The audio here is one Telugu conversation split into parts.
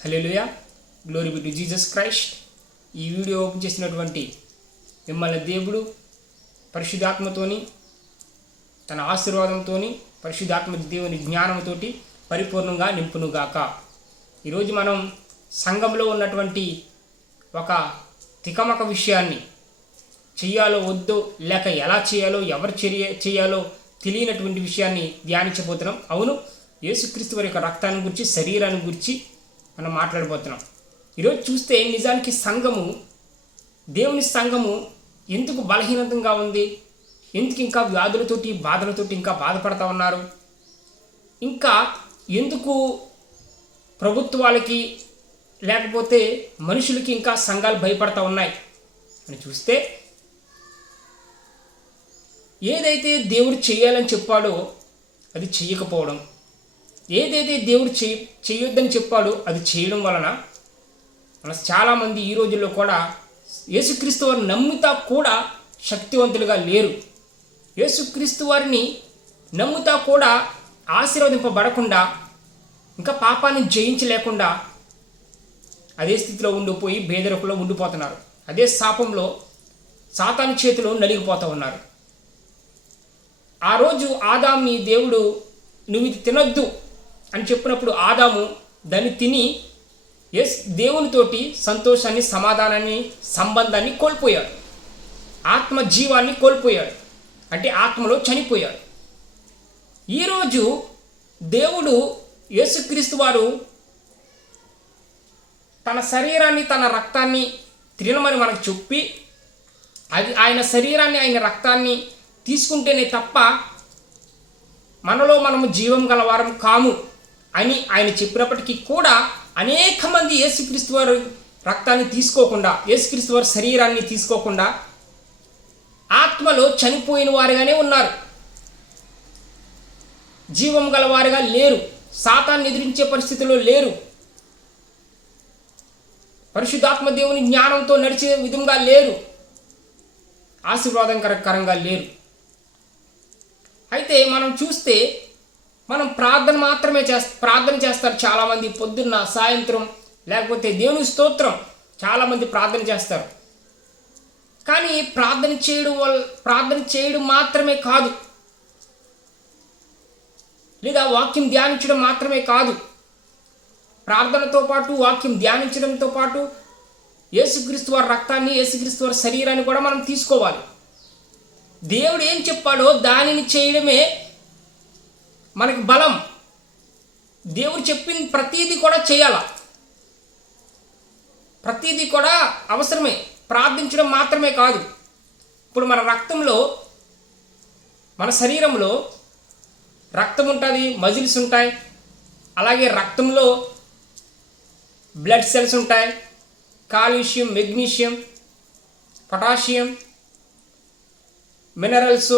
Hallelujah, glory be to Jesus Christ. ఈ వీడియో ఓపెన్ చేసినటువంటి మిమ్మల్ని దేవుడు పరిశుద్ధాత్మతోని, తన ఆశీర్వాదంతోని, పరిశుద్ధాత్మ దేవుని జ్ఞానంతోటి పరిపూర్ణంగా నింపునుగాక. ఈరోజు మనం సంఘంలో ఉన్నటువంటి ఒక తికమక విషయాన్ని చెయ్యాలో వద్దో, లేక ఎలా చేయాలో, ఎవరు చేయాలో తెలియనటువంటి విషయాన్ని ధ్యానించబోతున్నాం. అవును, యేసుక్రీస్తు వారి యొక్క రక్తాన్ని గురించి, శరీరాన్ని గురించి మనం మాట్లాడబోతున్నాం. ఈరోజు చూస్తే నిజానికి దేవుని సంఘము ఎందుకు బలహీనంగా ఉంది, ఎందుకు ఇంకా వ్యాధులతోటి, బాధలతోటి ఇంకా బాధపడతా ఉన్నారు, ఇంకా ఎందుకు ప్రభుత్వాలకి లేకపోతే మనుషులకి ఇంకా సంఘాలు భయపడతా ఉన్నాయి అని చూస్తే, ఏదైతే దేవుడు చేయాలని చెప్పాడో అది చెయ్యకపోవడం, ఏదైతే దేవుడు చేయొద్దని చెప్పాడో అది చేయడం వలన మన చాలామంది ఈ రోజుల్లో కూడా యేసుక్రీస్తు వారిని నమ్ముతా కూడా శక్తివంతులుగా లేరు. యేసుక్రీస్తు వారిని నమ్ముతా కూడా ఆశీర్వదింపబడకుండా, ఇంకా పాపాన్ని జయించలేకుండా అదే స్థితిలో ఉండిపోయి బేదరికలో ఉండిపోతున్నారు. అదే శాపంలో సాతాను చేతిలో నలిగిపోతూ ఉన్నారు. ఆ రోజు ఆదాముని దేవుడు నువ్వు ఇది తినొద్దు అని చెప్పినప్పుడు ఆదాము దాన్ని తిని దేవునితోటి సంతోషాన్ని, సమాధానాన్ని, సంబంధాన్ని కోల్పోయాడు. ఆత్మ జీవాన్ని కోల్పోయాడు, అంటే ఆత్మలో చనిపోయాడు. ఈరోజు దేవుడు యేసుక్రీస్తు వారు తన శరీరాన్ని, తన రక్తాన్ని తినమని మనకు చెప్పి, అది ఆయన శరీరాన్ని, ఆయన రక్తాన్ని తీసుకుంటేనే తప్ప మనలో మనము జీవం గలవారం కాము అని ఆయన చెప్పినప్పటికీ కూడా అనేక మంది యేసుక్రీస్తు వారి రక్తాన్ని తీసుకోకుండా, యేసుక్రీస్తు వారి శరీరాన్ని తీసుకోకుండా ఆత్మలో చనిపోయిన వారుగానే ఉన్నారు. జీవం గలవారుగా లేరు, సాతాన్ని ఎదిరించే పరిస్థితిలో లేరు, పరిశుద్ధాత్మ దేవుని జ్ఞానంతో నడిచే విధంగా లేరు, ఆశీర్వాదకరంగా లేరు. అయితే మనం చూస్తే మనం ప్రార్థన చేస్తారు చాలామంది. పొద్దున్న, సాయంత్రం, లేకపోతే దేవుని స్తోత్రం చాలామంది ప్రార్థన చేస్తారు. కానీ ప్రార్థన చేయడం మాత్రమే కాదు, లేదా వాక్యం ధ్యానించడం మాత్రమే కాదు, ప్రార్థనతో పాటు, వాక్యం ధ్యానించడంతో పాటు యేసుక్రీస్తు వారి రక్తాన్ని, యేసుక్రీస్తు వారి శరీరాన్ని కూడా మనం తీసుకోవాలి. దేవుడు ఏం చెప్పాడో దానిని చేయడమే మనకి బలం. దేవుడు చెప్పిన ప్రతీది కూడా చేయాల, ప్రతీది కూడా అవసరమే. ప్రార్థించడం మాత్రమే కాదు. ఇప్పుడు మన రక్తంలో, మన శరీరంలో రక్తం ఉంటుంది, మజిల్స్ ఉంటాయి, అలాగే రక్తంలో బ్లడ్ సెల్స్ ఉంటాయి, calcium, magnesium, potassium, minerals,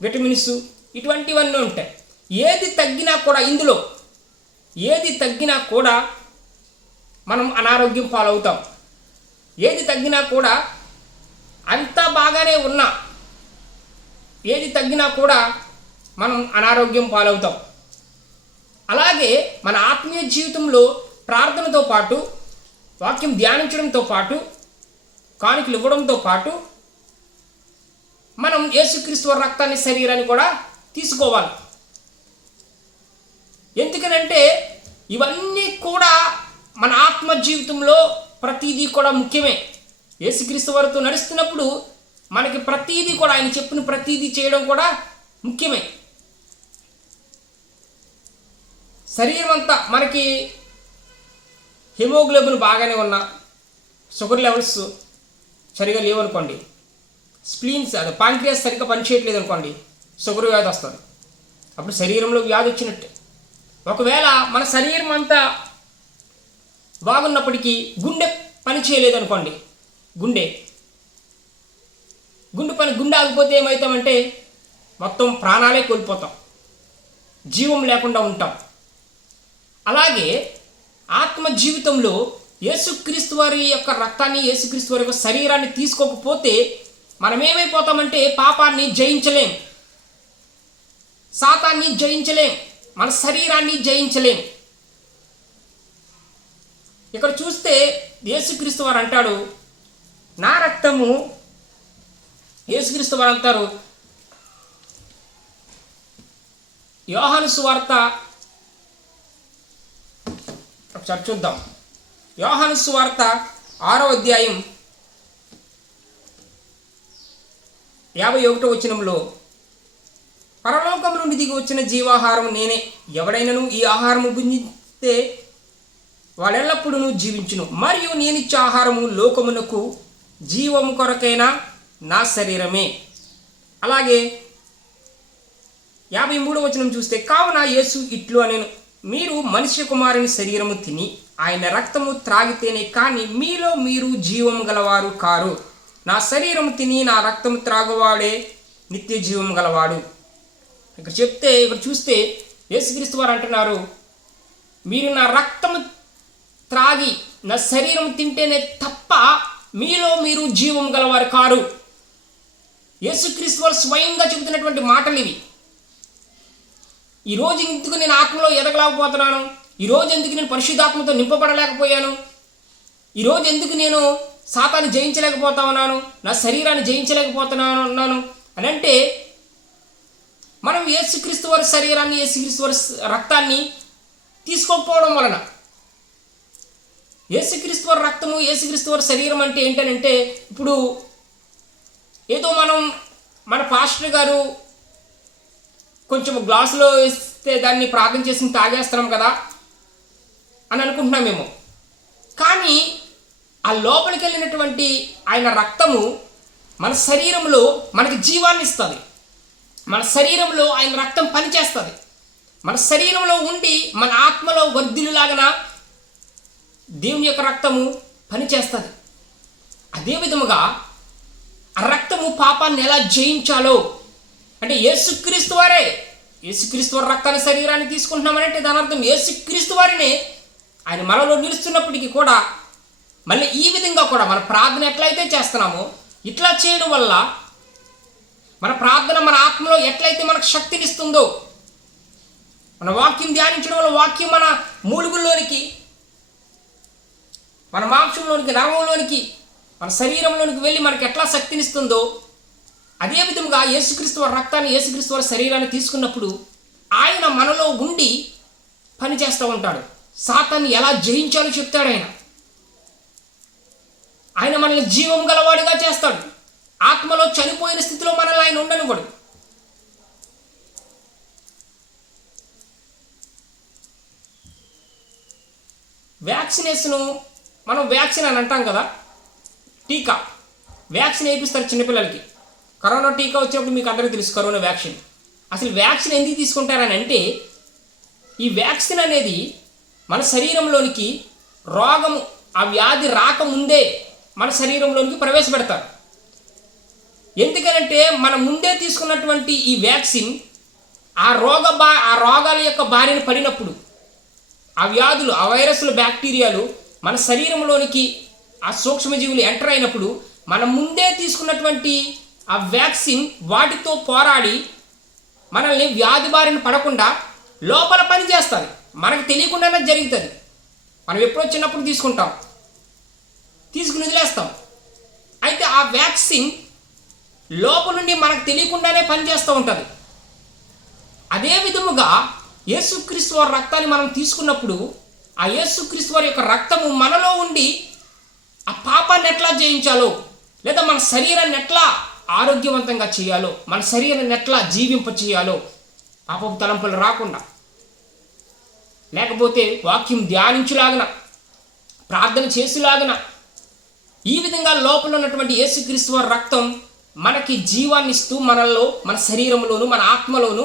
vitamins, ఇటువంటివన్నీ ఉంటాయి. ఏది తగ్గినా కూడా, ఇందులో ఏది తగ్గినా కూడా మనం అనారోగ్యం పాలవుతాం. ఏది తగ్గినా కూడా, అంతా బాగానే ఉన్నా ఏది తగ్గినా కూడా మనం అనారోగ్యం పాలవుతాం. అలాగే మన ఆత్మీయ జీవితంలో ప్రార్థనతో పాటు, వాక్యం ధ్యానించడంతో పాటు, కానుకలు ఇవ్వడంతో పాటు మనం యేసుక్రీస్తు వారి రక్తాన్ని, శరీరాన్ని కూడా తీసుకోవాలి. ఎందుకనంటే ఇవన్నీ కూడా మన ఆత్మ జీవితంలో ప్రతీదీ కూడా ముఖ్యమే. యేసుక్రీస్తు వారితో నడుస్తున్నప్పుడు మనకి ప్రతీదీ కూడా, ఆయన చెప్పిన ప్రతీదీ చేయడం కూడా ముఖ్యమే. శరీరం అంతా మనకి హిమోగ్లోబిన్ బాగానే ఉన్నా, షుగర్ లెవెల్స్ సరిగా లేవనుకోండి, స్ప్లీన్స్, అది పాంక్రియాస్ సరిగ్గా పనిచేయట్లేదు అనుకోండి, షుగర్ వ్యాధి వస్తుంది. అప్పుడు శరీరంలో వ్యాధి వచ్చినట్టే. ఒకవేళ మన శరీరం అంతా బాగున్నప్పటికీ గుండె పని చేయలేదు అనుకోండి, గుండె ఆగిపోతే ఏమవుతామంటే మొత్తం ప్రాణాలే కోల్పోతాం, జీవం లేకుండా ఉంటాం. అలాగే ఆత్మ జీవితంలో యేసుక్రీస్తు వారి యొక్క రక్తాన్ని, యేసుక్రీస్తు వారి యొక్క శరీరాన్ని తీసుకోకపోతే మనం ఏమైపోతామంటే పాపాన్ని జయించలేం, సాతాన్ని జయించలేం, మన శరీరాన్ని జయించలేం. ఇక్కడ చూస్తే యేసుక్రీస్తు వారు అంటాడు, నా రక్తము, యేసుక్రీస్తు వారు అంటారు, యోహాను సువార్త ఒకసారి చూద్దాం. యోహాను సువార్త 6వ అధ్యాయం 51వ వచనంలో, పరలోకం నుండి దిగి వచ్చిన జీవాహారం నేనే, ఎవడైనను ఈ ఆహారము భుజిస్తే వాడెల్లప్పుడూ జీవించును, మరియు నేనిచ్చే ఆహారము లోకమునకు జీవము కొరకైన నా శరీరమే. అలాగే 53వ వచనం చూస్తే, కావున యేసు ఇట్లు అనెను, మీరు మనుష్య కుమారుని శరీరము తిని ఆయన రక్తము త్రాగితేనే కానీ మీలో మీరు జీవము గలవారు కారు. నా శరీరము తిని నా రక్తము త్రాగువాడే నిత్య జీవము గలవాడు. ఇక్కడ చూస్తే యేసుక్రీస్తు వారు అంటున్నారు, మీరు నా రక్తము త్రాగి నా శరీరం తింటేనే తప్ప మీలో మీరు జీవం గలవారు కారు. యేసుక్రీస్తు వారు స్వయంగా చెబుతున్నటువంటి మాటలు ఇవి. ఈరోజు ఎందుకు నేను ఆత్మలో ఎదగలేకపోతున్నాను, ఈరోజు ఎందుకు నేను పరిశుద్ధాత్మతో నింపబడలేకపోయాను, ఈరోజు ఎందుకు నేను సాతాన్ని జయించలేకపోతా ఉన్నాను, నా శరీరాన్ని జయించలేకపోతున్నాను అని అంటే, మనం యేసుక్రీస్తు వారి శరీరాన్ని, యేసుక్రీస్తు వారి రక్తాన్ని తీసుకోకపోవడం వలన. యేసుక్రీస్తు వారి రక్తము, యేసుక్రీస్తు వారి శరీరం అంటే ఏంటనంటే, ఇప్పుడు ఏదో మన పాస్టర్ గారు కొంచెం గ్లాసులో వేస్తే దాన్ని ప్రార్థన చేసి తాగేస్తున్నాం కదా అని అనుకుంటున్నామేమో. కానీ ఆ లోపలికి వెళ్ళినటువంటి ఆయన రక్తము మన శరీరంలో మనకి జీవాన్ని ఇస్తుంది. మన శరీరంలో ఆయన రక్తం పనిచేస్తుంది. మన శరీరంలో ఉండి మన ఆత్మలో వర్ధిల్లులాగన దేవుని యొక్క రక్తము పనిచేస్తుంది. అదే విధముగా ఆ రక్తము పాపాన్ని ఎలా జయించాలో అంటే యేసుక్రీస్తు వారి రక్తాన్ని, శరీరాన్ని తీసుకుంటున్నామనంటే దాని అర్థం యేసుక్రీస్తు వారినే ఆయన మనలో నిలుస్తున్నప్పటికీ కూడా మళ్ళీ ఈ విధంగా కూడా మన ప్రార్థన ఎట్లయితే చేస్తున్నామో ఇట్లా చేయడం వల్ల మన ప్రార్థన మన ఆత్మలో ఎట్లయితే మనకు శక్తినిస్తుందో, మన వాక్యం ధ్యానించడం వల్ల వాక్యం మన మూలుగుల్లోనికి, మన మాంసంలోనికి, నరమంలోనికి, మన శరీరంలోనికి వెళ్ళి మనకి ఎట్లా శక్తినిస్తుందో అదే విధంగా యేసుక్రీస్తు వారి రక్తాన్ని, యేసుక్రీస్తు వారి శరీరాన్ని తీసుకున్నప్పుడు ఆయన మనలో ఉండి పనిచేస్తూ ఉంటాడు. సాతాన్ని ఎలా జయించాలో చెప్తాడు ఆయన మనల్ని జీవం గలవాడిగా చేస్తాడు. ఆత్మలో చనిపోయిన స్థితిలో మనల్ని ఆయన ఉండనివ్వడు. వ్యాక్సినేషను మనం వ్యాక్సిన్ అని అంటాం కదా, టీకా, వ్యాక్సిన్ వేయిస్తారు చిన్నపిల్లలకి. కరోనా టీకా వచ్చినప్పుడు మీకు అందరికీ తెలుసు కరోనా వ్యాక్సిన్. అసలు వ్యాక్సిన్ ఎందుకు తీసుకుంటారని అంటే, ఈ వ్యాక్సిన్ అనేది మన శరీరంలోనికి రోగము, ఆ వ్యాధి రాకముందే మన శరీరంలోనికి ప్రవేశపెడతారు. ఎందుకనంటే మన ముందే తీసుకున్నటువంటి ఈ వ్యాక్సిన్ ఆ రోగాల యొక్క బారిన పడినప్పుడు, ఆ వ్యాధులు, ఆ వైరస్లు, బ్యాక్టీరియాలు మన శరీరంలోనికి ఆ సూక్ష్మజీవులు ఎంటర్ అయినప్పుడు మనం ముందే తీసుకున్నటువంటి ఆ వ్యాక్సిన్ వాటితో పోరాడి మనల్ని వ్యాధి బారిన పడకుండా లోపల పని చేస్తుంది. మనకు తెలియకుండానే జరుగుతుంది. మనం ఎప్పుడో చిన్నప్పుడు తీసుకుంటాం, తీసుకుని వదిలేస్తాం. అయితే ఆ వ్యాక్సిన్ లోపల నుండి మనకు తెలియకుండానే పనిచేస్తూ ఉంటుంది. అదే విధముగా యేసుక్రీస్తు వారి రక్తాన్ని మనం తీసుకున్నప్పుడు ఆ యేసుక్రీస్తు వారి యొక్క రక్తము మనలో ఉండి ఆ పాపాన్ని ఎట్లా జయించాలో, లేదా మన శరీరాన్ని ఎట్లా ఆరోగ్యవంతంగా చేయాలో, మన శరీరాన్ని ఎట్లా జీవింప చేయాలో, పాపపు తలంపులు రాకుండా, లేకపోతే వాక్యం ధ్యానించులాగన, ప్రార్థన చేసేలాగన, ఈ విధంగా లోపల ఉన్నటువంటి యేసుక్రీస్తు వారి రక్తం మనకి జీవాన్ని ఇస్తూ మనల్లో, మన శరీరంలోను, మన ఆత్మలోను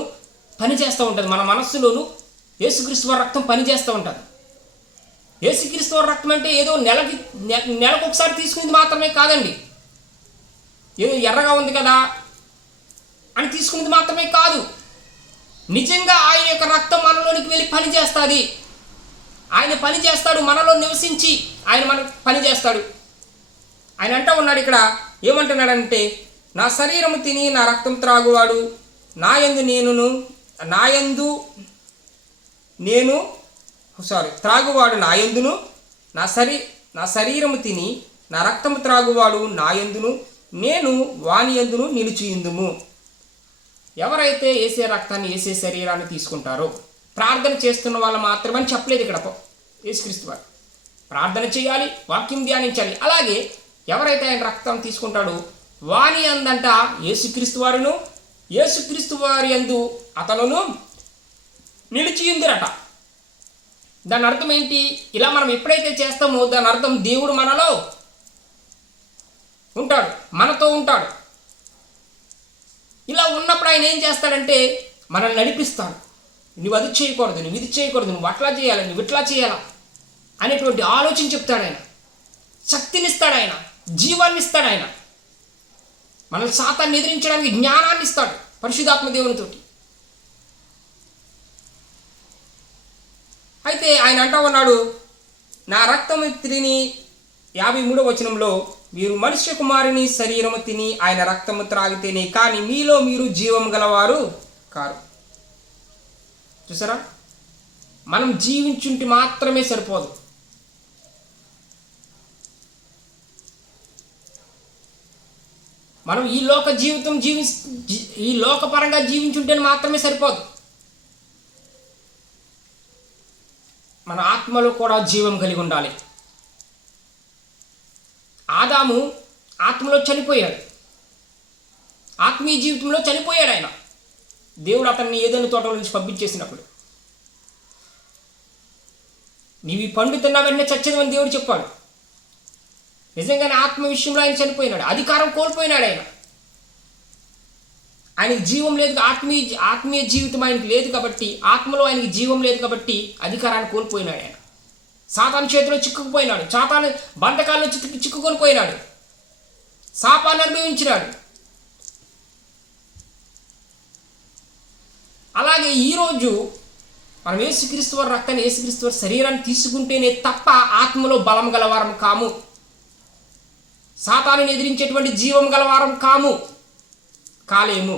పనిచేస్తూ ఉంటుంది. మన మనస్సులోను యేసుక్రీస్తు వారి రక్తం పనిచేస్తూ ఉంటుంది. యేసుక్రీస్తు వారి రక్తం అంటే ఏదో నెలకు ఒకసారి తీసుకునేది మాత్రమే కాదండి. ఏదో ఎర్రగా ఉంది కదా అని తీసుకునేది మాత్రమే కాదు. నిజంగా ఆయన యొక్క రక్తం మనలోనికి వెళ్ళి పని చేస్తుంది. ఆయన పని చేస్తాడు, మనలో నివసించి ఆయన మనకు పని చేస్తాడు. ఆయన అంటూ ఉన్నాడు ఇక్కడ, ఏమంటున్నాడంటే, నా శరీరము తిని నా రక్తం త్రాగువాడు త్రాగువాడు నాయందును నా శరీరము తిని నా రక్తము త్రాగువాడు నా యందును నేను వాని యందును నిలిచియుందుము. ఎవరైతే యేసే రక్తాన్ని యేసే శరీరాన్ని తీసుకుంటారో, ప్రార్థన చేస్తున్న వాళ్ళు మాత్రమే అని చెప్పలేదు ఇక్కడ యేసుక్రీస్తు వారు. ప్రార్థన చేయాలి, వాక్యం ధ్యానించాలి. అలాగే ఎవరైతే ఆయన రక్తం తీసుకుంటాడో వాని అందంట యేసుక్రీస్తు వారును, యేసుక్రీస్తు వారి యందు అతనును నిలిచియుందిరట. దాని అర్థం ఏంటి? ఇలా మనం ఎప్పుడైతే చేస్తామో దాని అర్థం దేవుడు మనలో ఉంటాడు, మనతో ఉంటాడు. ఇలా ఉన్నప్పుడు ఆయన ఏం చేస్తాడంటే మనల్ని నడిపిస్తాడు. నువ్వు అది చేయకూడదు, నువ్వు ఇది చేయకూడదు, నువ్వు అట్లా చేయాలి, నువ్వు ఇట్లా చేయాలా అనేటువంటి ఆలోచన చెప్తాడు ఆయన. శక్తినిస్తాడు ఆయన, జీవాన్ని ఇస్తాడు ఆయన. మనల్ని సాతాన్ని ఎదిరించడానికి జ్ఞానాన్ని ఇస్తాడు పరిశుద్ధాత్మ దేవునితోటి. అయితే ఆయన అంటా ఉన్నాడు, నా రక్తము తిని 53వ వచనంలో, మీరు మనుష్య కుమారుని శరీరము తిని ఆయన రక్తము త్రాగితేనే కానీ మీలో మీరు జీవం గలవారు కారు. చూసారా, మనం జీవించుంటే మాత్రమే సరిపోదు. మనం ఈ లోక జీవితం ఈ లోకపరంగా జీవించుంటేనే మాత్రమే సరిపోదు. మన ఆత్మలో కూడా జీవం కలిగి ఉండాలి. ఆదాము ఆత్మలో చనిపోయాడు, ఆత్మీయ జీవితంలో చనిపోయాడు ఆయన. దేవుడు అతన్ని ఏదైనా తోటల నుంచి పంపించేసినప్పుడు, నీవు ఈ పండు తిన్నా వెంటనే చచ్చేదని దేవుడు చెప్పాడు. నిజంగానే ఆత్మ విషయంలో ఆయన చనిపోయినాడు, అధికారం కోల్పోయినాడు ఆయన. ఆయనకి జీవం లేదు, ఆత్మీయ జీవితం ఆయనకి లేదు కాబట్టి, ఆత్మలో ఆయనకి జీవం లేదు కాబట్టి అధికారాన్ని కోల్పోయినాడు ఆయన. సాతాను చేతిలో చిక్కుకుపోయినాడు, సాతాను బంధకాల్లో చిక్కుకొని పోయినాడు, శాపాన్ని అనుభవించినాడు. అలాగే ఈరోజు మనం యేసుక్రీస్తు వారి రక్తాన్ని, యేసుక్రీస్తు వారి శరీరాన్ని తీసుకుంటేనే తప్ప ఆత్మలో బలం గలవారం కాము, సాతానుని ఎదిరించేటువంటి జీవం గలవారం కాలేము.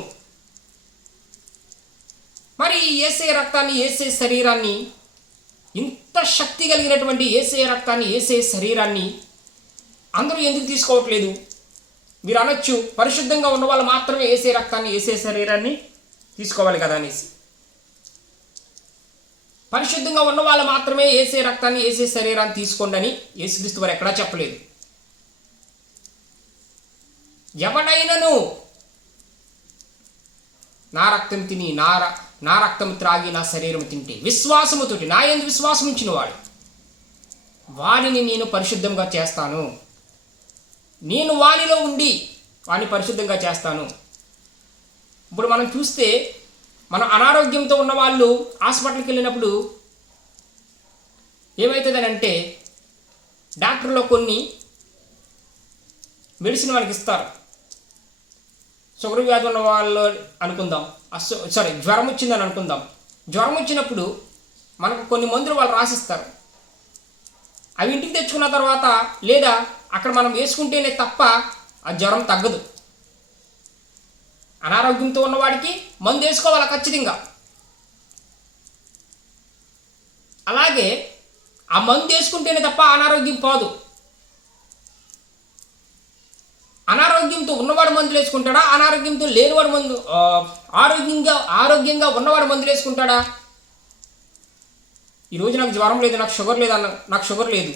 మరి యేసే రక్తాన్ని, యేసే శరీరాన్ని, ఇంత శక్తి కలిగినటువంటి యేసే రక్తాన్ని, యేసే శరీరాన్ని అందరూ ఎందుకు తీసుకోవట్లేదు? మీరు అనొచ్చు, పరిశుద్ధంగా ఉన్న వాళ్ళు మాత్రమే యేసే రక్తాన్ని, యేసే శరీరాన్ని తీసుకోవాలి కదా అనేసి. పరిశుద్ధంగా ఉన్న వాళ్ళు మాత్రమే యేసే రక్తాన్ని, యేసే శరీరాన్ని తీసుకోండి అని యేసుక్రీస్తు వారు ఎక్కడా చెప్పలేదు. ఎవడైనను నా రక్తం తిని నా రక్తం త్రాగి నా శరీరం తింటే విశ్వాసముతోటి, నా యందు విశ్వాసం ఉంచిన వాడు, వాడిని నేను పరిశుద్ధంగా చేస్తాను. నేను వానిలో ఉండి వాడిని పరిశుద్ధంగా చేస్తాను. ఇప్పుడు మనం చూస్తే, మన అనారోగ్యంతో ఉన్న వాళ్ళు హాస్పిటల్కి వెళ్ళినప్పుడు ఏమవుతుందనంటే, డాక్టర్లో కొన్ని మెడిసిన్ వాళ్ళకి ఇస్తారు. షుగర్ వ్యాధి ఉన్న వాళ్ళు అనుకుందాం, జ్వరం వచ్చిందని అనుకుందాం. జ్వరం వచ్చినప్పుడు మనకు కొన్ని మందులు వాళ్ళు రాసిస్తారు. అవి ఇంటికి తెచ్చుకున్న తర్వాత, లేదా అక్కడ మనం వేసుకుంటేనే తప్ప ఆ జ్వరం తగ్గదు. అనారోగ్యంతో ఉన్నవాడికి మందు వేసుకోవాలి ఖచ్చితంగా. అలాగే ఆ మందు వేసుకుంటేనే తప్ప అనారోగ్యం పోదు. అనారోగ్యంతో ఉన్నవాడు మందులు వేసుకుంటాడా? అనారోగ్యంతో లేనివాడు ఆరోగ్యంగా ఉన్నవాడు మందులు వేసుకుంటాడా? ఈరోజు నాకు జ్వరం లేదు, నాకు షుగర్ లేదు,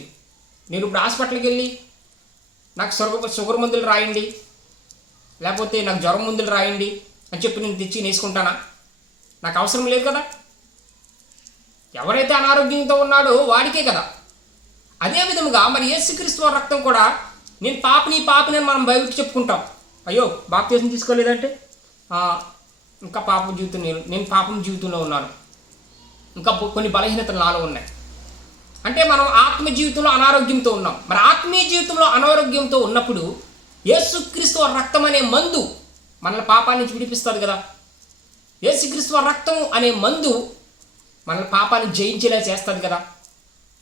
నేను ఇప్పుడు హాస్పిటల్కి వెళ్ళి నాకు షుగర్ మందులు రాయండి, లేకపోతే నాకు జ్వరం మందులు రాయండి అని చెప్పి నేను తెచ్చి వేసుకుంటానా? నాకు అవసరం లేదు కదా. ఎవరైతే అనారోగ్యంతో ఉన్నాడో వాడికే కదా. అదే విధముగా మరి యేసుక్రీస్తు వారి రక్తం కూడా, నేను పాపిని అని మనం బైబిల్కి చెప్పుకుంటాం. అయ్యో బాప్తిసం తీసుకోలేదంటే ఇంకా నేను పాపం జీవితంలో ఉన్నాను, ఇంకా కొన్ని బలహీనతలు నాలో ఉన్నాయి అంటే మనం ఆత్మ జీవితంలో అనారోగ్యంతో ఉన్నాం. మరి ఆత్మీయ జీవితంలో అనారోగ్యంతో ఉన్నప్పుడు యేసుక్రీస్తు వారి రక్తం అనే మందు మనల్ని పాపాన్ని నుంచి విడిపిస్తుంది కదా. యేసుక్రీస్తు వారి రక్తం అనే మందు మనల్ని పాపాన్ని జయించేలా చేస్తుంది కదా,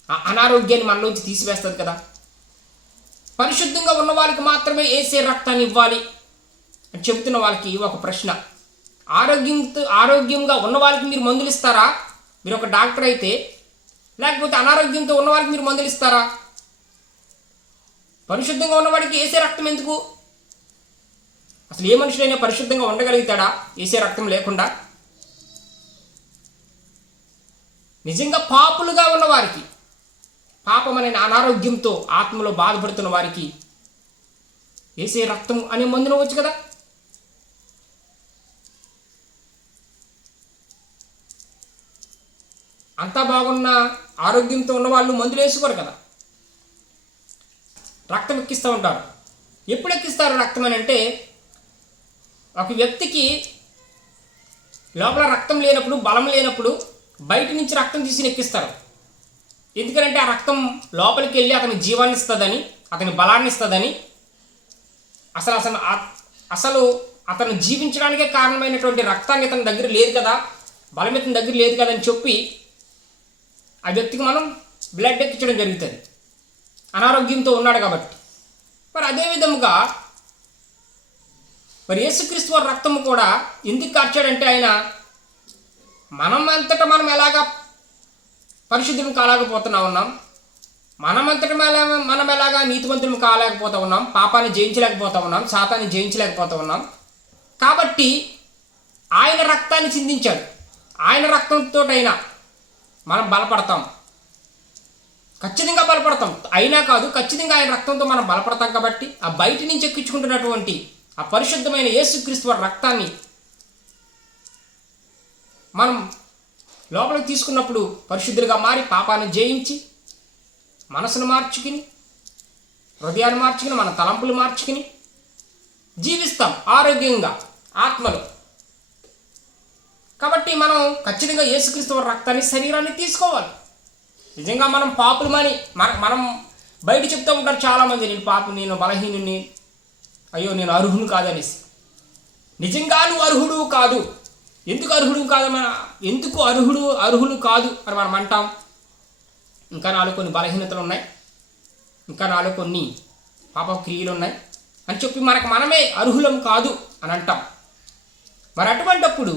ఆ అనారోగ్యాన్ని మనలోంచి తీసివేస్తుంది కదా. పరిశుద్ధంగా ఉన్న వాళ్ళకి మాత్రమే యేసే రక్తాన్ని ఇవ్వాలి అని చెబుతున్న వాళ్ళకి ఒక ప్రశ్న. ఆరోగ్యంగా ఉన్న వాళ్ళకి మీరు మందులు ఇస్తారా? మీరు ఒక డాక్టర్ అయితే, లేకపోతే అనారోగ్యంతో ఉన్న వాళ్ళకి మీరు మందులు ఇస్తారా? పరిశుద్ధంగా ఉన్నవాడికి యేసే రక్తం ఎందుకు? అసలు ఏ మనుషులైనా పరిశుద్ధంగా ఉండగలుగుతాడా యేసే రక్తం లేకుండా? నిజంగా పాపులుగా ఉన్నవారికి, పాపమనే అనారోగ్యంతో ఆత్మలో బాధపడుతున్న వారికి యేసే రక్తం అనే మందును వచ్చు కదా. అంతా బాగున్న ఆరోగ్యంతో ఉన్న వాళ్ళు మందులు వేసుకోరు కదా, రక్తం ఎక్కిస్తూ ఉంటారు. ఎప్పుడు ఎక్కిస్తారు రక్తం అని అంటే, ఒక వ్యక్తికి లోపల రక్తం లేనప్పుడు, బలం లేనప్పుడు బయట నుంచి రక్తం తీసి ఎక్కిస్తారు. ఎందుకంటే ఆ రక్తం లోపలికి వెళ్ళి అతని జీవాన్ని ఇస్తుందని, అతని బలాన్ని ఇస్తుందని, అసలు అతను జీవించడానికే కారణమైనటువంటి రక్తాన్ని అతని దగ్గర లేదు కదా, బలం ఇతని దగ్గర లేదు కదా అని చెప్పి ఆ వ్యక్తికి మనం బ్లడ్ ఎక్కించడం జరుగుతుంది, అనారోగ్యంతో ఉన్నాడు కాబట్టి. మరి అదే విధముగా మరి యేసుక్రీస్తు వారి రక్తము కూడా ఎందుకు కార్చాడంటే, ఆయన మనమంతటా మనం ఎలాగా పరిశుద్ధం కాలేకపోతున్నా ఉన్నాం, మనం ఎలాగా నీతివంతులం కాలేకపోతూ ఉన్నాం, పాపాన్ని జయించలేకపోతూ ఉన్నాం, శాతాన్ని జయించలేకపోతూ ఉన్నాం. కాబట్టి ఆయన రక్తాన్ని చిందించాడు. ఆయన రక్తంతోటైనా మనం బలపడతాం, ఖచ్చితంగా బలపడతాం. అయినా కాదు, ఖచ్చితంగా ఆయన రక్తంతో మనం బలపడతాం. కాబట్టి ఆ బయట నుంచి ఎక్కించుకుంటున్నటువంటి ఆ పరిశుద్ధమైన యేసుక్రీస్తు వారి రక్తాన్ని మనం లోపలికి తీసుకున్నప్పుడు పరిశుద్ధులుగా మారి పాపాన్ని జయించి, మనసును మార్చుకుని, హృదయాన్ని మార్చుకుని, మన తలంపులు మార్చుకుని జీవిస్తాం ఆరోగ్యంగా ఆత్మలో. కాబట్టి మనం ఖచ్చితంగా యేసుక్రీస్తు వారి రక్తాన్ని, శరీరాన్ని తీసుకోవాలి. నిజంగా మనం పాపులమని మనం బయట చెప్తూ ఉంటారు చాలామంది, నేను పాపం, నేను బలహీనుని, అయ్యో నేను అర్హును కాదనేసి. నిజంగా నువ్వు అర్హుడు కాదు. ఎందుకు అర్హుడు కాదు? ఎందుకు అర్హులు కాదు అని మనం అంటాం? ఇంకా నాలో కొన్ని బలహీనతలు ఉన్నాయి, ఇంకా నాలో కొన్ని పాప క్రియలు ఉన్నాయి అని చెప్పి మనమే అర్హులం కాదు అని అంటాం. మరి అటువంటప్పుడు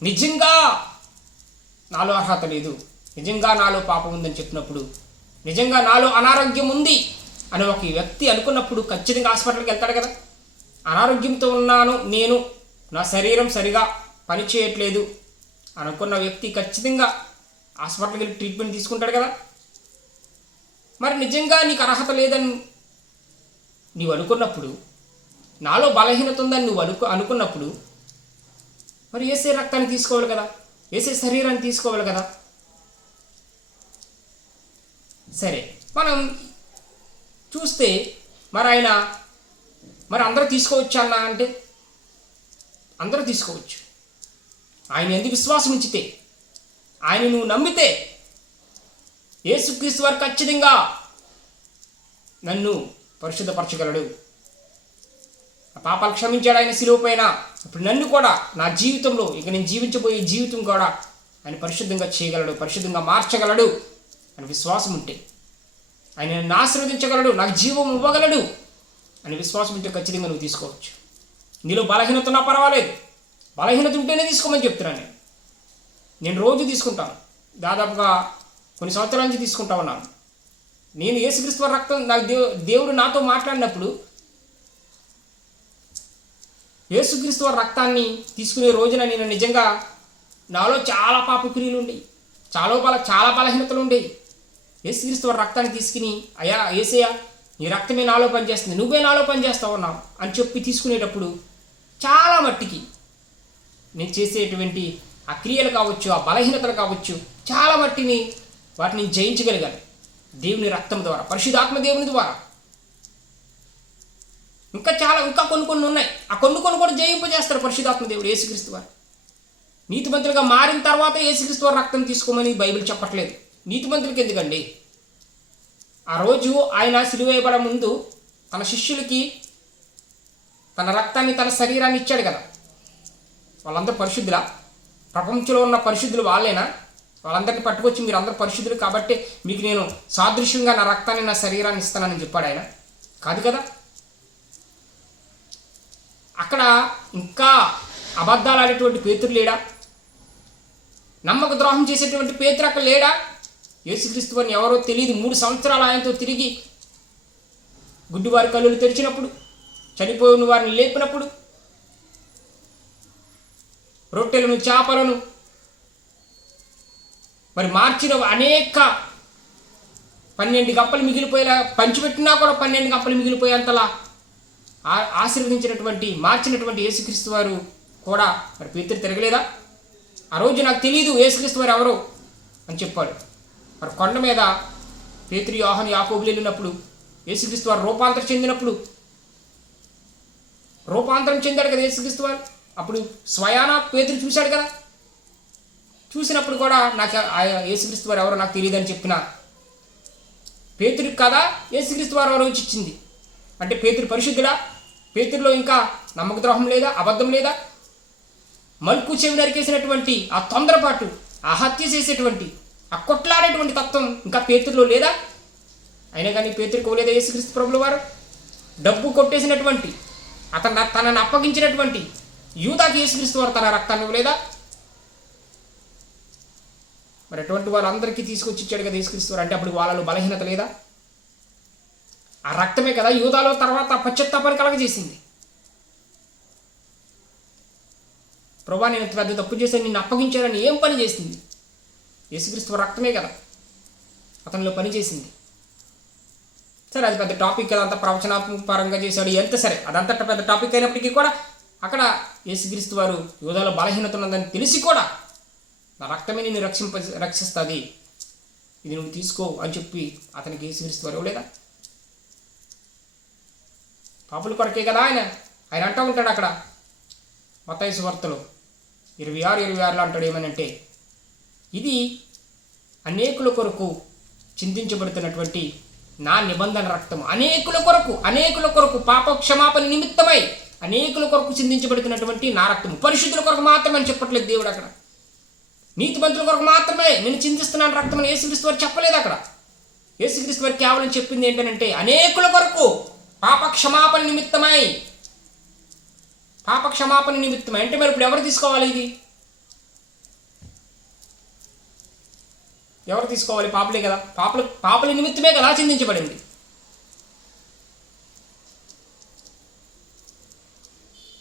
నిజంగా నాలో అర్హత లేదు, నిజంగా నాలో పాపం ఉందని చెప్పినప్పుడు, నిజంగా నాలో అనారోగ్యం ఉంది అని ఒక వ్యక్తి అనుకున్నప్పుడు ఖచ్చితంగా హాస్పిటల్కి వెళ్తాడు కదా. అనారోగ్యంతో ఉన్నాను నేను, నా శరీరం సరిగా పని చేయట్లేదు అనుకున్న వ్యక్తి ఖచ్చితంగా హాస్పిటల్కి వెళ్ళి ట్రీట్మెంట్ తీసుకుంటాడు కదా. మరి నిజంగా నీకు అర్హత లేదని నీవు అనుకున్నప్పుడు, నాలో బలహీనత ఉందని నువ్వు అనుకున్నప్పుడు మరి యేసే రక్తాన్ని తీసుకోవాలి కదా, యేసే శరీరాన్ని తీసుకోవాలి కదా. సరే, మనం చూస్తే మరి అందరూ తీసుకోవచ్చు అన్నా అంటే అందరూ తీసుకోవచ్చు. ఆయన ఎందుకు విశ్వాసం ఉంచితే, ఆయన నువ్వు నమ్మితే యేసుక్రీస్తు వారు ఖచ్చితంగా నన్ను పరిశుద్ధపరచగలడు. ఆ పాపాలు క్షమించాడు ఆయన శిలువ పైన. ఇప్పుడు నన్ను కూడా నా జీవితంలో, ఇక నేను జీవించబోయే జీవితం కూడా ఆయన పరిశుద్ధంగా చేయగలడు, పరిశుద్ధంగా మార్చగలడు అని విశ్వాసం ఉంటే, ఆయన నన్ను ఆశీర్వదించగలడు, నాకు జీవం ఇవ్వగలడు అని విశ్వాసం ఉంటే ఖచ్చితంగా నువ్వు తీసుకోవచ్చు. నీలో బలహీనత ఉన్నా పర్వాలేదు, బలహీనత ఉంటేనే తీసుకోమని చెప్తున్నాను. నేను రోజు తీసుకుంటాను, దాదాపుగా కొన్ని సంవత్సరాల నుంచి తీసుకుంటా ఉన్నాను. నేను యేసుక్రీస్తు వారి రక్తం, నాకు దేవుడు నాతో మాట్లాడినప్పుడు యేసుక్రీస్తు వారి రక్తాన్ని తీసుకునే రోజున నేను నిజంగా నాలో చాలా పాపక్రియలు ఉండేవి, చాలా బలహీనతలు ఉండేవి. యేసుక్రీస్తు వారి రక్తాన్ని తీసుకుని, అయ్యా యేసయ్యా నీ రక్తమే నాలో పనిచేస్తుంది, నువ్వే నాలో పనిచేస్తావు ఉన్నావు అని చెప్పి తీసుకునేటప్పుడు చాలా మట్టికి నేను చేసేటువంటి ఆ క్రియలు కావచ్చు, ఆ బలహీనతలు కావచ్చు, చాలా మట్టిని వాటిని జయించగలిగాను దేవుని రక్తం ద్వారా, పరిశుద్ధాత్మ దేవుని ద్వారా. ఇంకా కొన్ని ఉన్నాయి. ఆ కొన్ని కూడా జయింపజేస్తారు పరిశుద్ధాత్మ దేవుడు, యేసుక్రీస్తు వారు. నీతిమంతులుగా మారిన తర్వాత యేసుక్రీస్తు వారి రక్తం తీసుకోమని బైబిల్ చెప్పట్లేదు. నీతిమంతులకి ఎందుకండి? ఆ రోజు ఆయన సిలువ వేయబడే ముందు తన శిష్యులకి తన రక్తాన్ని, తన శరీరాన్ని ఇచ్చాడు కదా. వాళ్ళందరూ పరిశుద్ధులా? ప్రపంచంలో ఉన్న పరిశుద్ధులు వాళ్ళేనా? వాళ్ళందరినీ పట్టుకొచ్చి మీరు అందరూ పరిశుద్ధులు కాబట్టి మీకు నేను సాదృశ్యంగా నా రక్తాన్ని, నా శరీరాన్ని ఇస్తానని చెప్పాడు ఆయన? కాదు కదా. అక్కడ ఇంకా అబద్ధాలు ఆడేటువంటి పేతురు లేడా? నమ్మక ద్రోహం చేసేటువంటి పేతురు అక్కడ లేడా? యేసుక్రీస్తు వారిని ఎవరో తెలియదు, 3 సంవత్సరాలు ఆయనతో తిరిగి గుడ్డివారి కళ్ళు తెరిచినప్పుడు, చనిపోయిన వారిని లేపినప్పుడు, రొట్టెలను చేపలను మరి మార్చిన అనేక 12 గంపలు మిగిలిపోయేలా పంచిపెట్టినా కూడా 12 గంపలు మిగిలిపోయేంతలా ఆశీర్వదించినటువంటి మార్చినటువంటి యేసుక్రీస్తు వారు కూడా మరి పేతురు తిరగలేదా? ఆ రోజు నాకు తెలియదు యేసుక్రీస్తు వారు ఎవరు అని చెప్పాడు. మరి కొండ మీద పేతురు, యోహాను, యాకోబులు వెళ్ళినప్పుడు యేసుక్రీస్తు వారు రూపాంతరం చెందాడు కదా యేసుక్రీస్తు వారు. అప్పుడు స్వయాన పేతురు చూశాడు కదా. చూసినప్పుడు కూడా నాకు యేసుక్రీస్తు వారు ఎవరో నాకు తెలియదు అని చెప్పిన పేతురికి కదా యేసుక్రీస్తు వారు ఎవరో ఇచ్చింది. అంటే పేతురు పరిశుద్ధుడా? పేతురులో ఇంకా నమ్మక ద్రోహం లేదా? అబద్ధం లేదా? మల్కు చెవి నరికేసినటువంటి ఆ తొందరపాటు, ఆ హత్య చేసేటువంటి, ఆ కొట్లాడేటువంటి తత్వం ఇంకా పేతురులో లేదా? అయినా కానీ పేతురికి పోలేదా యేసుక్రీస్తు ప్రభుల వారు? డబ్బు కొట్టేసినటువంటి, తనను అప్పగించినటువంటి యూదాకి యేసుక్రీస్తు వారు తన రక్తాన్ని ఇవ్వలేదా? మరి అటువంటి వాళ్ళందరికీ తీసుకొచ్చి ఇచ్చాడు కదా యేసుక్రీస్తు వారు. అంటే అప్పుడు వాళ్ళలో బలహీనత లేదా? ఆ రక్తమే కదా యూదాలో తర్వాత పశ్చాత్తాపాన్ని కలగజేసింది. ప్రభా, నేను పెద్ద తప్పు చేశాను, నిన్ను అప్పగించానని ఏం పని చేసింది? యేసుక్రీస్తు రక్తమే కదా అతనిలో పని చేసింది. సరే, అది పెద్ద టాపిక్ కదా, అంత ప్రవచనాత్మకంగా చేశాడు, ఎంత సరే, అదంతట పెద్ద టాపిక్ అయినప్పటికీ కూడా అక్కడ యేసుక్రీస్తు వారు యూదాలో బలహీనత ఉన్నదని తెలిసి కూడా నా రక్తమే నిన్ను రక్షిస్తుంది, ఇది నువ్వు తీసుకో అని చెప్పి అతనికి యేసుక్రీస్తు వారు ఇవ్వలేదా? పాపుల కొరకే కదా ఆయన అంటూ ఉంటాడు అక్కడ మత్తయి సువార్తలో 26:26లో అంటాడు ఏమనంటే, ఇది అనేకుల కొరకు చిందించబడుతున్నటువంటి నా నిబంధన రక్తము, అనేకుల కొరకు పాప క్షమాపణ నిమిత్తమై అనేకుల కొరకు చిందించబడుతున్నటువంటి నా రక్తము. పరిశుద్ధుల కొరకు మాత్రమే అని చెప్పట్లేదు దేవుడు అక్కడ. నీతిమంతుల కొరకు మాత్రమే నేను చిందిస్తున్నాను రక్తం అని యేసుక్రీస్తు వారు చెప్పలేదు అక్కడ. యేసుక్రీస్తు వారు కేవలం చెప్పింది ఏంటంటే అనేకుల కొరకు పాప క్షమాపణ నిమిత్తమై. అంటే మరి ఇప్పుడు ఎవరు తీసుకోవాలి? ఇది ఎవరు తీసుకోవాలి? పాపలే కదా. పాపల నిమిత్తమే కదా చిందించబడింది.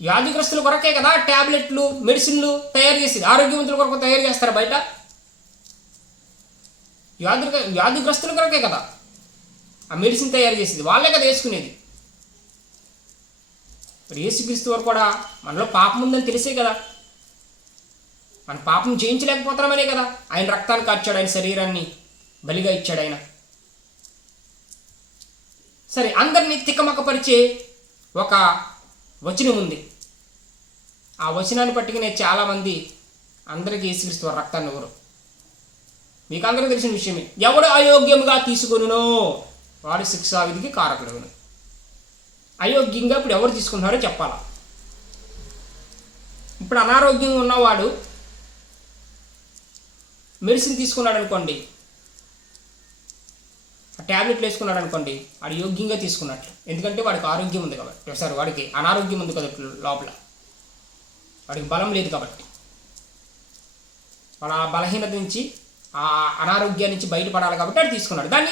వ్యాధిగ్రస్తుల కొరకే కదా ట్యాబ్లెట్లు, మెడిసిన్లు తయారు చేసేది. ఆరోగ్యవంతుల కొరకు తయారు చేస్తారు బయట. వ్యాధిగ్రస్తుల కొరకే కదా ఆ మెడిసిన్ తయారు చేసేది, వాళ్ళే కదా వేసుకునేది. మరి యేసుక్రీస్తు వారు కూడా మనలో పాపం ఉందని తెలిసే కదా, మన పాపం జయించలేకపోతున్నామనే కదా ఆయన రక్తాన్ని కార్చాడు, ఆయన శరీరాన్ని బలిగా ఇచ్చాడు ఆయన. సరే, అందరినీ తికమకపరిచే ఒక వచనం ఉంది. ఆ వచనాన్ని పట్టుకునే చాలామంది అందరికీ యేసుక్రీస్తు వారి రక్తాన్ని ఎవరు మీకు అందరికీ తెలిసిన విషయమే. ఎవడు అయోగ్యంగా తీసుకొనునో వాడు శిక్షావిధికి కారకుడును. అయోగ్యంగా ఇప్పుడు ఎవరు తీసుకున్నారో చెప్పాలా. ఇప్పుడు అనారోగ్యంగా ఉన్నవాడు మెడిసిన్ తీసుకున్నాడు అనుకోండి, ఆ ట్యాబ్లెట్లు వేసుకున్నాడు అనుకోండి, వాడు యోగ్యంగా తీసుకున్నట్లు. ఎందుకంటే వాడికి ఆరోగ్యం ఉంది కాబట్టి. సారీ, వాడికి అనారోగ్యం ఉంది కదా లోపల, వాడికి బలం లేదు కాబట్టి. వాడు ఆ బలహీనత నుంచి, ఆ అనారోగ్యం నుంచి బయటపడాలి కాబట్టి వాడు తీసుకున్నాడు. దాన్ని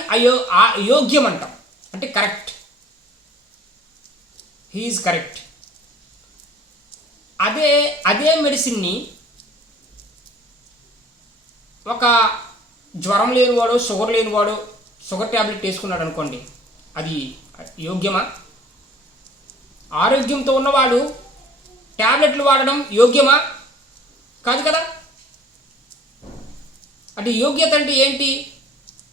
అయోగ్యం అంటాం. అంటే కరెక్ట్, హీఈస్ కరెక్ట్. అదే మెడిసిన్ని ఒక జ్వరం లేనివాడు, షుగర్ లేనివాడు షుగర్ ట్యాబ్లెట్ వేసుకున్నాడు అనుకోండి, అది యోగ్యమా? ఆరోగ్యంతో ఉన్నవాడు ట్యాబ్లెట్లు వాడడం యోగ్యమా? కాదు కదా. అంటే యోగ్యత అంటే ఏంటి?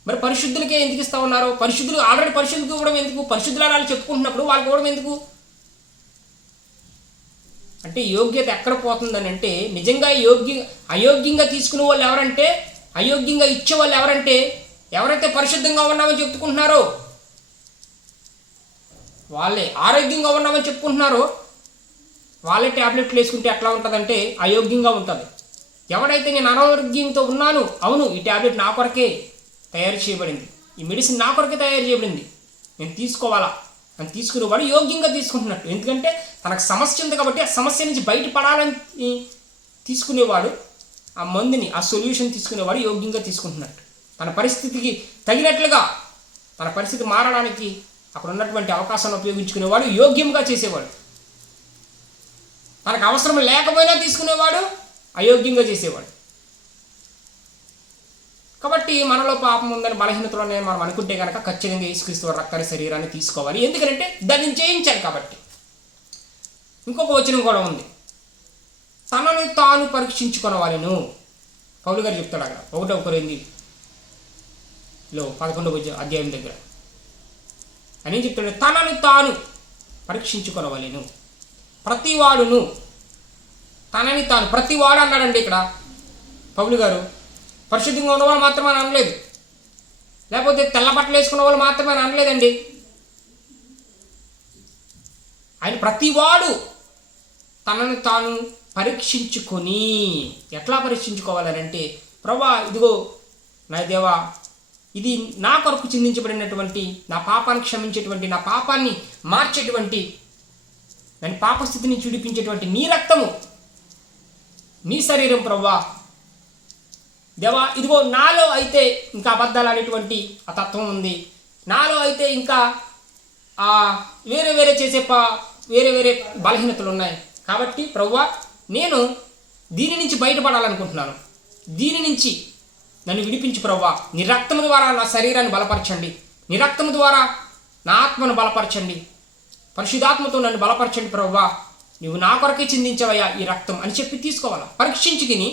మరి పరిశుద్ధులకే ఎందుకు ఇస్తా ఉన్నారు? పరిశుద్ధులు ఆల్రెడీ పరిశుద్ధులకు ఇవ్వడం ఎందుకు? పరిశుద్ధులు వాళ్ళు చెప్పుకుంటున్నప్పుడు వాళ్ళకి ఇవ్వడం ఎందుకు? అంటే యోగ్యత ఎక్కడ పోతుందని అంటే, నిజంగా అయోగ్యంగా తీసుకునే వాళ్ళు ఎవరంటే, అయోగ్యంగా ఇచ్చే వాళ్ళు ఎవరంటే, ఎవరైతే పరిశుద్ధంగా ఉన్నామని చెప్పుకుంటున్నారో వాళ్ళే, ఆరోగ్యంగా ఉన్నామని చెప్పుకుంటున్నారో వాళ్ళే ట్యాబ్లెట్లు వేసుకుంటే ఎట్లా ఉంటుందంటే అయోగ్యంగా ఉంటుంది. ఎవడైతే నేను అనారోగ్యంతో ఉన్నాను, అవును ఈ ట్యాబ్లెట్ నా కొరకే తయారు చేయబడింది, ఈ మెడిసిన్ నా కొరకే తయారు చేయబడింది, నేను తీసుకోవాలా అని తీసుకునేవాడు యోగ్యంగా తీసుకుంటున్నట్టు. ఎందుకంటే తనకు సమస్య ఉంది కాబట్టి ఆ సమస్య నుంచి బయటపడాలని తీసుకునేవాడు, ఆ మందుని, ఆ సొల్యూషన్ తీసుకునేవాడు యోగ్యంగా తీసుకుంటున్నట్టు. తన పరిస్థితికి తగినట్లుగా, తన పరిస్థితి మారడానికి అక్కడ ఉన్నటువంటి అవకాశాన్ని ఉపయోగించుకునేవాడు, యోగ్యంగా చేసేవాడు. తనకు అవసరం లేకపోయినా తీసుకునేవాడు, అయోగ్యంగా చేసేవాడు. కాబట్టి మనలో పాపం ఉందని బలహీనతలో మనం అనుకుంటే కనుక ఖచ్చితంగా యేసుక్రీస్తు వారి రక్తాన్ని, శరీరాన్ని తీసుకోవాలి. ఎందుకంటే దాన్ని చేయించాలి కాబట్టి. ఇంకొక వచనం కూడా ఉంది, తనను తాను పరీక్షించుకొనవలెను. పౌలు గారు చెప్తాడు అక్కడ 1 కొరింథీలో 11వ అధ్యాయం దగ్గర. అని చెప్తాడు, తనను తాను పరీక్షించుకొనవలెను. ప్రతివాడును తనని తాను, ప్రతివాడు అన్నాడండి ఇక్కడ పౌలు గారు. పరిశుద్ధంగా ఉన్నవాళ్ళు మాత్రమే అనలేదు, లేకపోతే తెల్ల బట్టలు వేసుకున్న వాళ్ళు మాత్రమే అనలేదండి. ఆయన ప్రతివాడు తనను తాను పరీక్షించుకొని, ఎట్లా పరీక్షించుకోవాలనంటే, ప్రభువా ఇదిగో నా దేవా, ఇది నా కొరకు చిందించబడినటువంటి, నా పాపాన్ని క్షమించేటువంటి, నా పాపాన్ని మార్చేటువంటి, దాని పాపస్థితి నుంచి విడిపించేటువంటి నీ రక్తము, నీ శరీరం ప్రభువా. దేవా ఇదిగో నాలో అయితే ఇంకా అబద్ధాలు అనేటువంటి ఆ తత్వం ఉంది, నాలో అయితే ఇంకా వేరే వేరే చేసే వేరే వేరే బలహీనతలు ఉన్నాయి. కాబట్టి ప్రభువా నేను దీని నుంచి బయటపడాలనుకుంటున్నాను, దీని నుంచి నన్ను విడిపించు ప్రభువా. నీ రక్తము ద్వారా నా శరీరాన్ని బలపరచండి, నీ రక్తము ద్వారా నా ఆత్మను బలపరచండి, పరిశుద్ధాత్మతో నన్ను బలపరచండి ప్రభువా. నువ్వు నా కొరకే చిందించవయ్యా ఈ రక్తం అని చెప్పి తీసుకోవాలా. పరీక్షించుకుని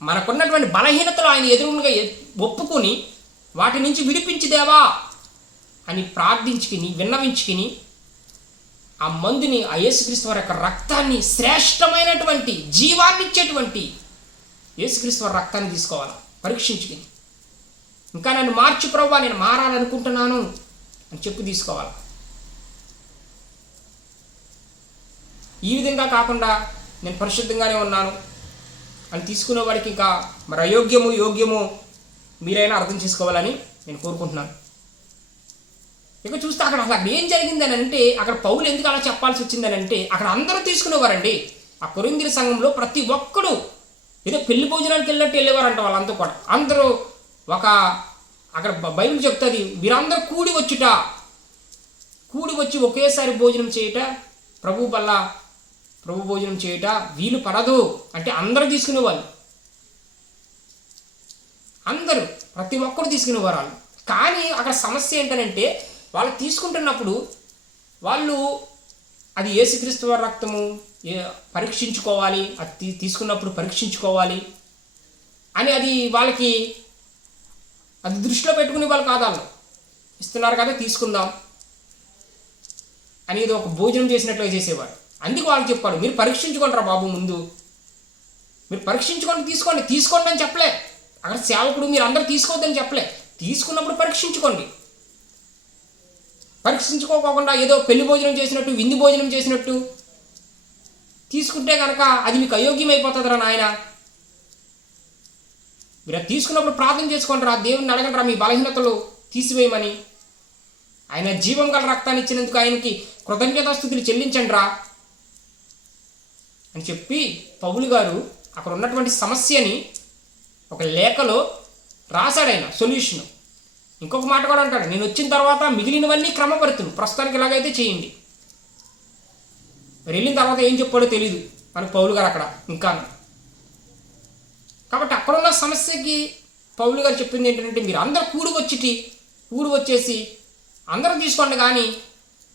మనకున్నటువంటి బలహీనతలు ఆయన ఎదురుగా ఒప్పుకొని వాటి నుంచి విడిపించి దేవా అని ప్రార్థించుకుని, విన్నవించుకుని, ఆ మందుని, ఆ యేసుక్రీస్తు వారి యొక్క రక్తాన్ని, శ్రేష్టమైనటువంటి జీవాన్ని ఇచ్చేటువంటి యేసుక్రీస్తు వారి రక్తాన్ని తీసుకోవాలా పరీక్షించుకుని. ఇంకా నన్ను మార్చి ప్రభువా, నేను మారాలనుకుంటున్నాను అని చెప్పి తీసుకోవాలి. ఈ విధంగా కాకుండా నేను పరిశుద్ధంగానే ఉన్నాను అని తీసుకునేవాడికి ఇంకా మరి అయోగ్యము యోగ్యము మీరైనా అర్థం చేసుకోవాలని నేను కోరుకుంటున్నాను. ఇక చూస్తే అక్కడ ఏం జరిగిందని అంటే, అక్కడ పౌలు ఎందుకు అలా చెప్పాల్సి వచ్చిందని అంటే, అక్కడ అందరూ తీసుకునేవారండి. ఆ కొరింథీ సంఘంలో ప్రతి ఒక్కడు ఏదో పెళ్లి భోజనానికి వెళ్ళినట్టు వెళ్ళేవారంట. వాళ్ళంతా కూడా అందరూ అక్కడ బైబిల్ చెప్తుంది, మీరందరూ కూడి వచ్చి ఒకేసారి భోజనం చేయట, ప్రభు భోజనం చేయట వీలు పడదు అంటే అందరూ తీసుకునేవాళ్ళు. అందరూ ప్రతి ఒక్కరు తీసుకునేవారు వాళ్ళు. కానీ అక్కడ సమస్య ఏంటనంటే, వాళ్ళు తీసుకుంటున్నప్పుడు వాళ్ళు అది యేసుక్రీస్తు వారి రక్తము పరీక్షించుకోవాలి, అది తీసుకున్నప్పుడు పరీక్షించుకోవాలి అని అది వాళ్ళకి అది దృష్టిలో పెట్టుకునే వాళ్ళు కాదు. వాళ్ళు ఇస్తున్నారు కదా తీసుకుందాం అనేది ఒక భోజనం చేసినట్లుగా చేసేవారు. అందుకు వాళ్ళకి చెప్పాడు, మీరు పరీక్షించుకోండి రా బాబు, ముందు మీరు పరీక్షించుకోండి, తీసుకోండి అని చెప్పలే. అక్కడ సేవకుడు మీరు అందరూ తీసుకోవద్దని చెప్పలే, తీసుకున్నప్పుడు పరీక్షించుకోండి. పరీక్షించుకోకుండా ఏదో పెళ్లి భోజనం చేసినట్టు, విందు భోజనం చేసినట్టు తీసుకుంటే కనుక అది మీకు అయోగ్యం అయిపోతుందిరా నాయన. మీరు అది తీసుకున్నప్పుడు ప్రార్థన చేసుకోండి రా, దేవుడిని అడగండి రా మీ బలహీనతలు తీసివేయమని. ఆయన జీవం గల రక్తాన్ని ఇచ్చినందుకు ఆయనకి కృతజ్ఞతాస్తుతులు చెల్లించండి రా అని చెప్పి పౌలు గారు అక్కడ ఉన్నటువంటి సమస్యని ఒక లేఖలో రాశాడు. ఆయన సొల్యూషన్ ఇంకొక మాట కూడా అంటాడు, నేను వచ్చిన తర్వాత మిగిలినవన్నీ క్రమపరుతును, ప్రస్తుతానికి ఇలాగైతే చేయండి. మరి వెళ్ళిన తర్వాత ఏం చెప్పాడో తెలియదు మనకు పౌలు గారు అక్కడ ఇంకా. కాబట్టి అక్కడున్న సమస్యకి పౌలు గారు చెప్పింది ఏంటంటే, మీరు అందరూ కూడి వచ్చేసి అందరూ తీసుకోండి, కానీ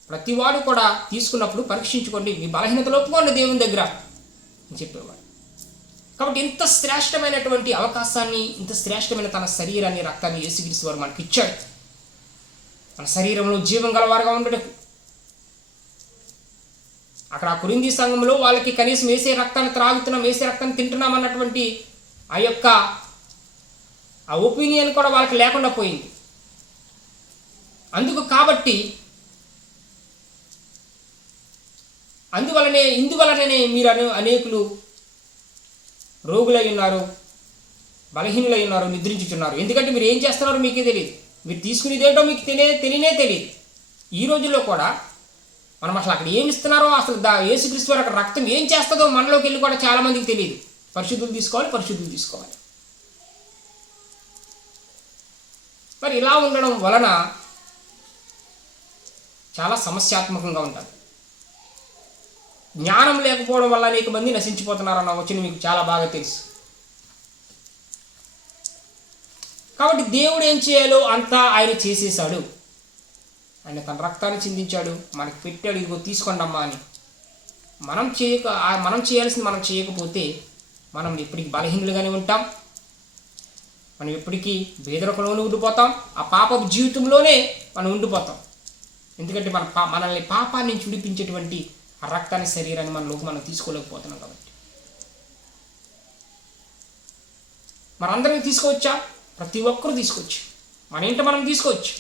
ప్రతివాడు కూడా తీసుకున్నప్పుడు పరీక్షించుకోండి, మీ బలహీనతలు ఒప్పుకోండి దేవుని దగ్గర అని చెప్పేవాడు. కాబట్టి ఇంత శ్రేష్టమైనటువంటి అవకాశాన్ని, ఇంత శ్రేష్టమైన తన శరీరాన్ని, రక్తాన్ని యేసుక్రీస్తు వారు మనకి ఇచ్చాడు. మన శరీరంలో జీవం గలవారుగా ఉండడం. అక్కడ ఆ కొరింథీ సంఘంలో వాళ్ళకి కనీసం వేసే రక్తాన్ని త్రాగుతున్నాం, వేసే రక్తాన్ని తింటున్నాం అన్నటువంటి ఆ ఒపీనియన్ కూడా వాళ్ళకి లేకుండా పోయింది. కాబట్టి ఇందువలననే మీరు అనేకులు రోగులై ఉన్నారు, బలహీనులై ఉన్నారు, నిద్రించుచున్నారు. ఎందుకంటే మీరు ఏం చేస్తున్నారో మీకే తెలియదు, మీరు తీసుకునేదేంటో మీకు తెలియనే తెలియదు. ఈ రోజుల్లో కూడా మనం అసలు అక్కడ ఏమి ఇస్తున్నారో, అసలు యేసుక్రీస్తు వారి అక్కడ రక్తం ఏం చేస్తుందో మనలోకి వెళ్ళి కూడా చాలామందికి తెలియదు. పరిశుద్ధులు తీసుకోవాలి. మరి ఇలా ఉండడం వలన చాలా సమస్యాత్మకంగా ఉంటుంది. జ్ఞానం లేకపోవడం వల్ల అనేక మంది నశించిపోతున్నారన్న వచ్చిన మీకు చాలా బాగా తెలుసు. కాబట్టి దేవుడు ఏం చేయాలో అంతా ఆయన చేసేసాడు. ఆయన తన రక్తాన్ని చిందించాడు, మనకి పెట్టాడు, ఇదిగో తీసుకోండమ్మా అని. మనం చేయాల్సింది మనం చేయకపోతే మనం ఎప్పటికీ బలహీనులుగానే ఉంటాం, మనం ఎప్పటికీ బేదరికంలోనే ఉండిపోతాం, ఆ పాపపు జీవితంలోనే మనం ఉండిపోతాం. ఎందుకంటే మనల్ని పాపాన్ని నుంచి విడిపించేటువంటి ఆ రక్తాన్ని, శరీరాన్ని మనలోకి మనం తీసుకోలేకపోతున్నాం. కాబట్టి మనందరినీ తీసుకోవచ్చా? ప్రతి ఒక్కరూ తీసుకోవచ్చు. మన ఇంట మనం తీసుకోవచ్చు,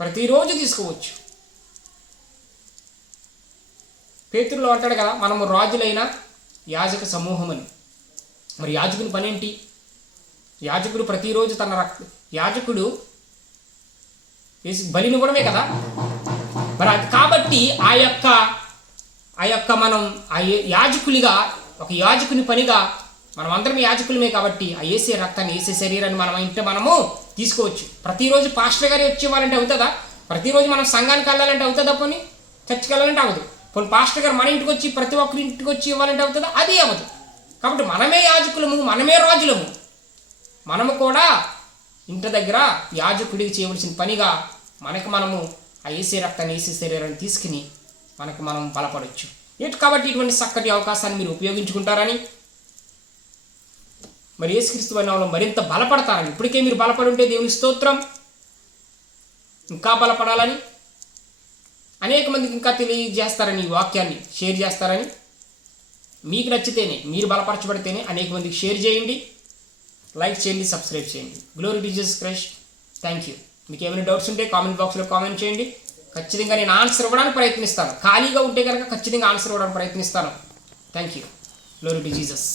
ప్రతిరోజు తీసుకోవచ్చు. పేతురులో అంటాడు కదా, మనము రాజులైన యాజక సమూహం అని. మరి యాజకుని పని ఏంటి? యాజకుడు ప్రతిరోజు యాజకుడు బలినివ్వడమే కదా. మరి అది కాబట్టి ఆ యొక్క మనం యాజకులుగా, ఒక యాజకుని పనిగా మనం అందరం యాజకులమే కాబట్టి ఆ యేసే రక్తాన్ని, యేసే శరీరాన్ని మనము తీసుకోవచ్చు. ప్రతిరోజు పాస్టర్ గారు వచ్చి ఇవ్వాలంటే అవుతుందా? ప్రతిరోజు మనం సంఘానికి వెళ్ళాలంటే అవుతుందా? పోనీ చర్చికి వెళ్ళాలంటే అవ్వదు. పోనీ పాస్టర్ గారు మన ఇంటికి వచ్చి ప్రతి ఒక్కరి ఇంటికి వచ్చి ఇవ్వాలంటే అవుతుందా? అది అవ్వదు. కాబట్టి మనమే యాజకులము, మనమే రాజులము. మనము కూడా ఇంటి దగ్గర యాజకుడికి చేయవలసిన పనిగా మనము ఆ యేసే రక్తాన్ని, యేసే శరీరాన్ని తీసుకుని మనం బలపడవచ్చు. కాబట్టి ఇటువంటి చక్కటి అవకాశాన్ని మీరు ఉపయోగించుకుంటారని, మరి యేసుక్రీస్తు నామములో మరింత బలపడతారని, ఇప్పటికే మీరు బలపడి ఉంటే దేవుని స్తోత్రం, ఇంకా బలపడాలని, అనేక మందికి ఇంకా తెలియజేస్తారని, ఈ వాక్యాన్ని షేర్ చేస్తారని, మీకు నచ్చితేనే, మీరు బలపరచబడితేనే అనేక మందికి షేర్ చేయండి, లైక్ చేయండి, సబ్స్క్రైబ్ చేయండి. Glory to Jesus Christ. Thank you. మీకు ఏమైనా డౌట్స్ ఉంటే కామెంట్ బాక్స్లో కామెంట్ చేయండి. ఖచ్చితంగా నేను ఆన్సర్ ఇవ్వడానికి ప్రయత్నిస్తాను. ఖాళీగా ఉంటే కనుక ఖచ్చితంగా ఆన్సర్ ఇవ్వడానికి ప్రయత్నిస్తాను. Thank you. Glory to Jesus.